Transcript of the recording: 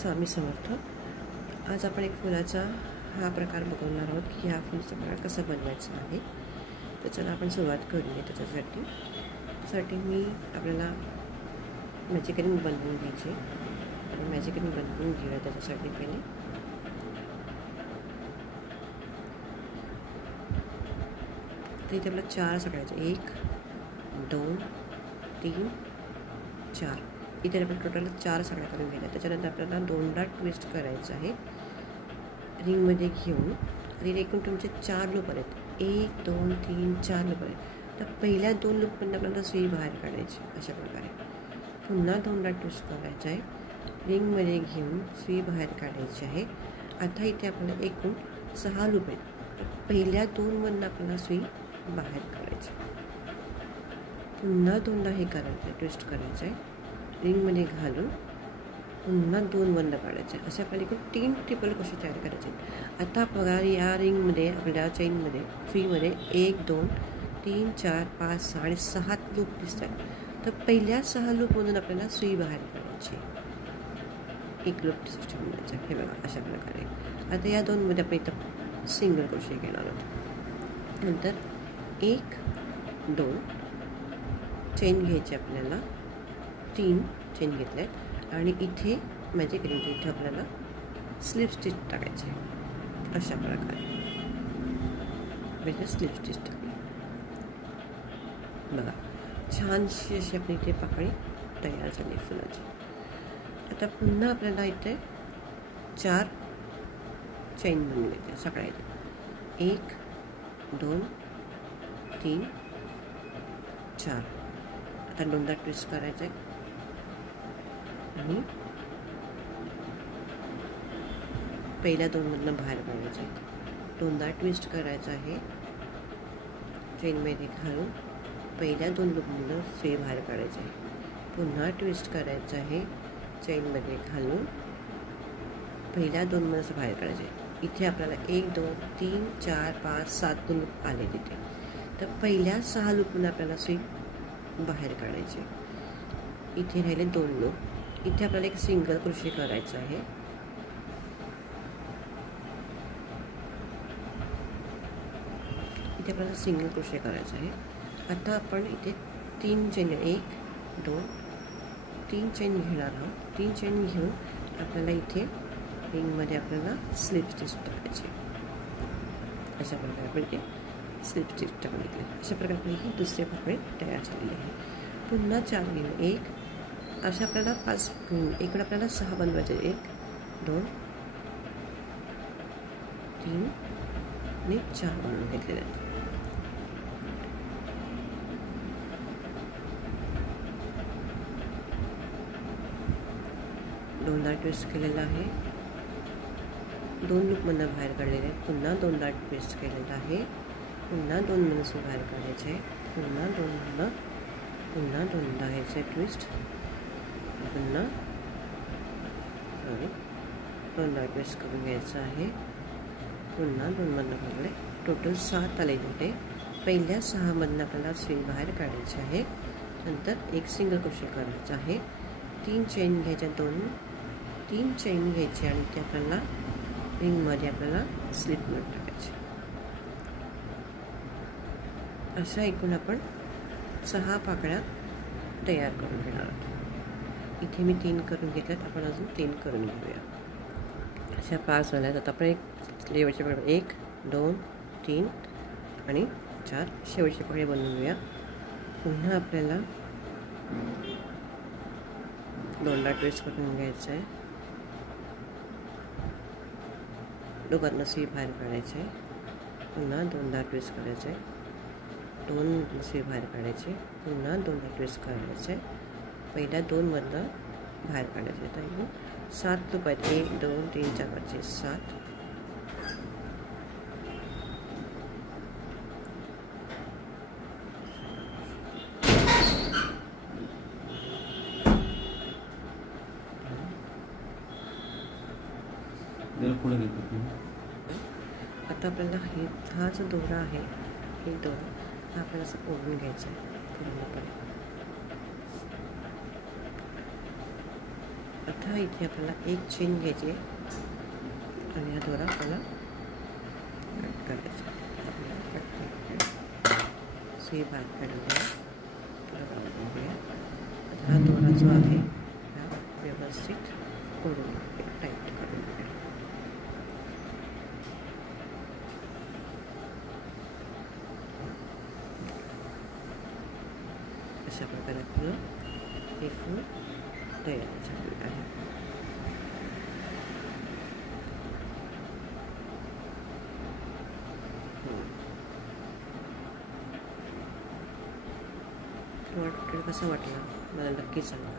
स्वामी समर्थ. आज आपण एक फुलाचा हा प्रकार बघणार आहोत की ह्या फुलाचा प्रकार कसा बनवायचा आहे. त्याच्याला आपण सुरुवात करूया. त्याच्यासाठी मी आपल्याला मॅजिक रिंग बनवून घ्यायची. आपण मॅजिक रिंग बनवून घेऊया. त्याच्यासाठी पहिले तर इथे आपल्याला 4 सगळ्याचे 1 2 3 4 इथे आपण टोटल 4 सगळ्या करून घ्यायच्या. त्याच्यानंतर आपल्याला 2दा ट्विस्ट करायचं आहे रिंगमध्ये घेऊन. आणि एकूण तुमचे 4 लूप आहेत. 1 2 3 4 लूप आहेत. तर पहिल्या 2 लूपमध्ये आपल्याला सुई बाहेर काढायची. अशा प्रकारे पुन्हा 2दा ट्विस्ट करायचं आहे. रिंगमध्ये घेऊन सुई बाहेर काढायची आहे. आता इथे आपल्याला एकूण 6 लूप आहेत. तर पहिल्या 2मधून आपल्याला सुई बाहेर काढायची. पुन्हा 2दा हे करायचं आहे, ट्विस्ट करायचं आहे. रिंगमध्ये घालून पुन्हा 2 बंद काढायचे. अशा आपल्याला 3 ट्रिपल क्रोशे तयार करायचे. आता बघा या रिंगमध्ये आपल्या चेनमध्ये सुईमध्ये 1 2 3 4 5 6 आणि 6 लूप दिसतात. तर पहिल्या 6 लूपमधून आपल्याला सुई बाहेर काढायची. एक लूप सिस्टम करायचं. हे बघा अशा प्रकारे. आता या 2मध्ये आपण इथं सिंगल क्रोशे घेणार आहोत. नंतर 1 2 चेन घ्यायची. आपल्याला 3 चेन घेतल्या आणि इथे मॅजिक रिंग इथे आपल्याला स्लिप स्टिच टाकायचे. अशा प्रकारे म्हणजे स्लिप स्टिच टाकली. बघा छानशी अशी आपली इथे पाकळी तयार झाली फुलाची. आता पुन्हा आपल्याला इथे 4 चेन बनवून घ्यायचे सगळ्या. 1 2 3 4. आता 2दा ट्विस्ट करायचं आहे आणि पहिल्या 2मधनं बाहेर काढायचं आहे. 2दा ट्विस्ट करायचं आहे. चेनमध्ये घालून पहिल्या 2 लूपमधनं सुई बाहेर काढायचं आहे. पुन्हा ट्विस्ट करायचं आहे. चेनमध्ये घालून पहिल्या 2मधनं बाहेर काढायचं आहे. इथे आपल्याला 1 2 3 4 5 7 लूप आले तिथे. तर पहिल्या 6 लूपमधून आपल्याला सुई बाहेर काढायची. इथे राहिले 2 लूप. इथे आपल्याला एक सिंगल क्रोशे करायचं आहे. इथे आपल्याला सिंगल क्रोशे करायचं आहे. आता आपण इथे 3 चेन 1 2 3 चेन घेणार आहोत. 3 चेन घेऊन आपल्याला इथे रिंगमध्ये आपल्याला स्लिप स्टिच टाकायची. अशा प्रकारे आपण इथे स्लिप स्टिच टाकली. अशा प्रकारे आपली ही दुसरी पाकळी तयार झालेली आहे. पुन्हा 4 घेऊन 1 अशा आपल्याला 5 इकडे आपल्याला 6 बनवायचे. 1 2 3 आणि 4 बनवून घेतलेले आहेत. दोनदा ट्विस्ट केलेला आहे. 2 लूपमधनं बाहेर काढलेले आहेत. पुन्हा 2दा ट्विस्ट केलेला आहे. पुन्हा 2मधून सुई बाहेर काढायचे. पुन्हा 2मधनं पुन्हा 2दा घ्यायचे ट्विस्ट. पुन्हा 2दा ट्विस्ट करून घ्यायचं आहे. पुन्हा 2मधनं काढले. टोटल 7 आले होते. पहिल्या 6मधनं आपल्याला सुई बाहेर काढायची आहे. नंतर एक सिंगल क्रोशे करायचा आहे. 3 चेन घ्यायच्या. 3 चेन घ्यायची आणि ते आपल्याला रिंगमध्ये आपल्याला स्लिप नॉट टाकायची. अशा एकूण आपण 6 पाकळ्या तयार करून घेणार आहोत. इथे मी 3 करून घेतल्यात. आपण अजून 3 करून घेऊया. अशा 5 झाल्यात. आता आपण एक शेवटची पाकळी 1 2 3 आणि 4 शेवटची पाकळी बनवून घेऊया. पुन्हा आपल्याला 2दा ट्विस्ट करून घ्यायचं आहे. दोघांना सुई बाहेर काढायची आहे. पुन्हा 2दा ट्विस्ट करायचं आहे. 2 सुई बाहेर काढायची. पुन्हा 2दा ट्विस्ट करायचं आहे. पहिल्या 2मधनं बाहेर काढायचे. आता इकडून 7 लूप आहेत. 1 2 3 4 5 7. आता आपल्याला हा जो दोरा आहे हे दोरा हा आपल्याला असं ओढून घ्यायचा आहे पूर्णपणे. आता इथे आपल्याला एक चेन घ्यायची आहे आणि हा दोरा आपल्याला कट करायचा. कट करूया सी भाग काढूया. आता हा दोरा जो आहे हा व्यवस्थित ओढून घेऊया, टाईट करून घेऊया. अशा प्रकारे आपलं हे फूल तयार झालेलं आहे. तुम्हाला ट्युटोरियल कसा वाटला मला नक्की सांगा.